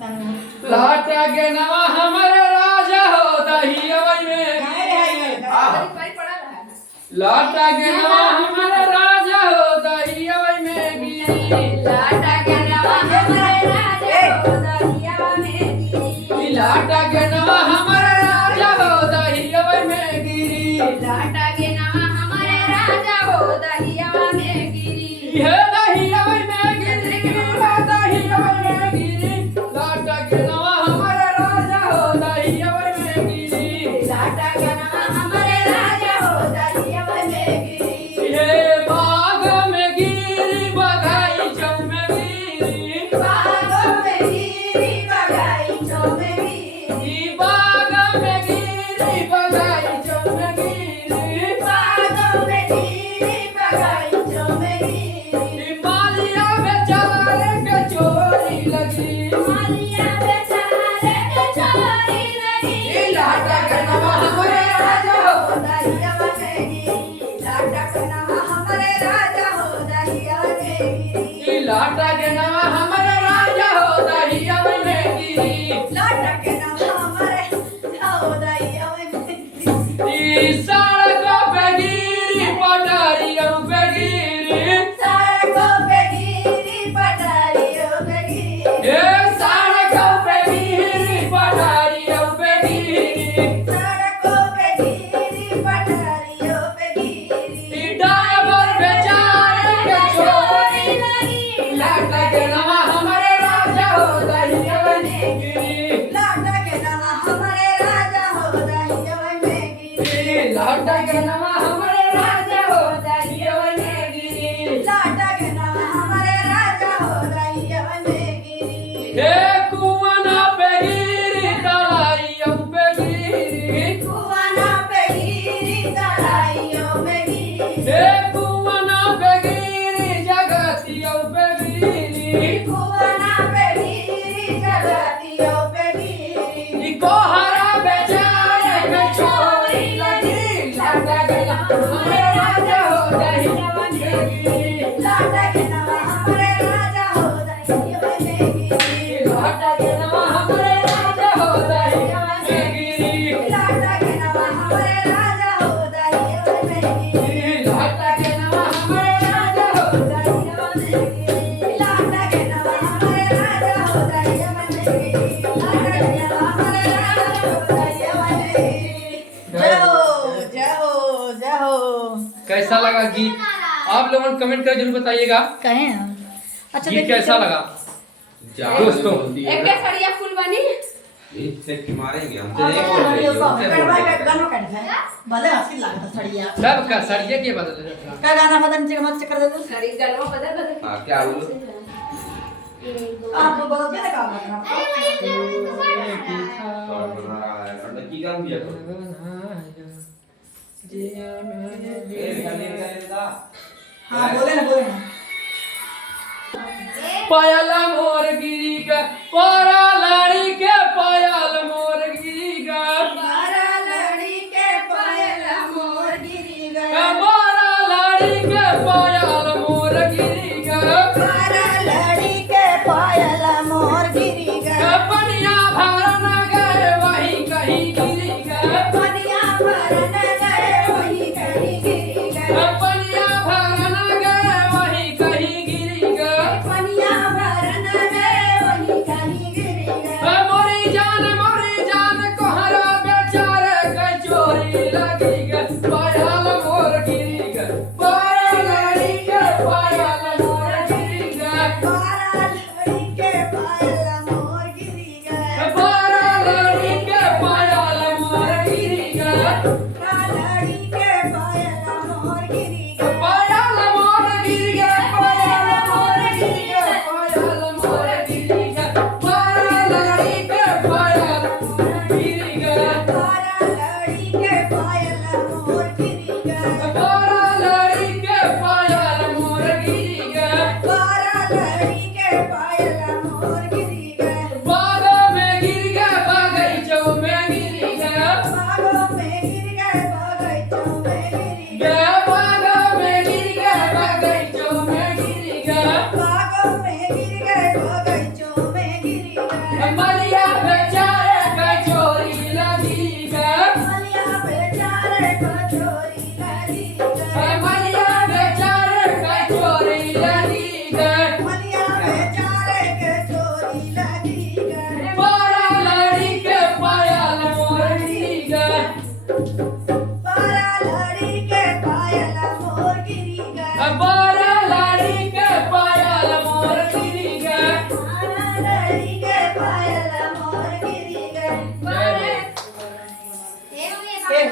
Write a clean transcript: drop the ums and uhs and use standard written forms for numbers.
लाटा के नवा हमारे राजा हो दही अवई में लाटा के नवा हमारे राजा हो दही अवई में गिरी लाटा के नवा हमारे राजा हो दही अवई में गिरी लाटा के नवा हमारे राजा हो दही अवई में गिरी लाटा के नवा हमारे राजा हो दही अवई में गिरी ये दही अवई में गिरी दही अवई में गिरी लाटा के नवा हमारे राजा हो दही अवई में गिरी लाटा के नवा हमारे राजा हो दही अवई में गिरी ये बाग में गिरी बगाईचों में गिरी बागों में गिरी बगाईचों में गिरी बाग में गिरी बगाईचों में गिरी बागों में गिरी बगाईचों में गिरी मालिया बेचारे के चोरी लगी मालिया बेचारे के चोरी लगी लाटा के नवा हमारे राजा हो दही अवई में गिरी लाटा के नवा हमारे राजा हो दही अवई में गिरी लाटा के नवा हमारे राजा हो दही अवई में गिरी लाटा के नवा हमारे हो दही अवई में गिरी सड़कों पे गिरी पटारियों पे गिरी सड़कों पे गिरी पटारियों पे गिरी ये सड़कों पे गिरी पटारियों पे गिरी सड़कों पे गिरी पटारियों पे गिरी ड्राइवर बेचारे के चोरी लगी लाटा के नवा हमारे राजा हो दही अवई में गिरी लाटा के नवा हमारे राजा हो दही अवई में गिरी लाटा के नवा हमारे राजा हो दही अवई में गिरी लाटा के नवा हमारे राजा हो दही अवई में गिरी हे कुआना पे गिरी तलाइयों पे गिरी कुआना पे गिरी तराइयों में गिरी हे कुआना पे गिरी जगतियों पे गिरी कुआना पे गिरी जगतियों पे गिरी कोहरा बेचारे के चोरी लगी लाटा के नवा हमारे राजा हो दही अवई में गिरी लाटा के नवा हमारे राजा हो दही अवई में गिरी लाटा के नवा हमारे राजा हो दही अवई में गिरी लाटा के नवा हमारे राजा हो दही अवई में गिरी लाटा के नवा हमारे राजा हो दही अवई में गिरी लाटा के नवा हमारे राजा हो दही अवई में गिरी लाटा के नवा हमारे राजा हो दही अवई में गिरी जय हो जय हो जय हो कैसा लगा गीत आप लोगों कमेंट कर जरूर बताइएगा कहें हम अच्छा गीत कैसा लगा दोस्तों एक के सड़िया फूल बनी से मारेंगे हम तो नहीं बोल रहे भले हंसी लागता सड़िया सब का सरिया के बदल का गाना बदन से मत कर दे सड़ी गलवा बदल बदल हां क्या बोलो आप बदल के काम करना और बना रहा है और की काम किया करो ए निकाल हां बोले ना पायल मोर गिरी का पारा लाड़ी के पायल मोर गिरी का बारा लड़ी के पायल मोर गिरी गया पारा लाड़ी के पायल मोर गिरी का बारा लड़ी के पायल मोर गिरी गया पनिया भर न गए वही कहीं गिरी का पनिया भरन गए वही कहीं गिरी गया पनिया भर न गए वही कहीं गिरी का पनिया भरन गए वही मलिया बेचारे के चोरी लगी गे मलिया बेचारे को चोरी लगी गे मलिया बेचारे के चोरी लगी गे मलिया बेचारे के चोरी लगी गे मारा लड़ी के पायल मोरनी गे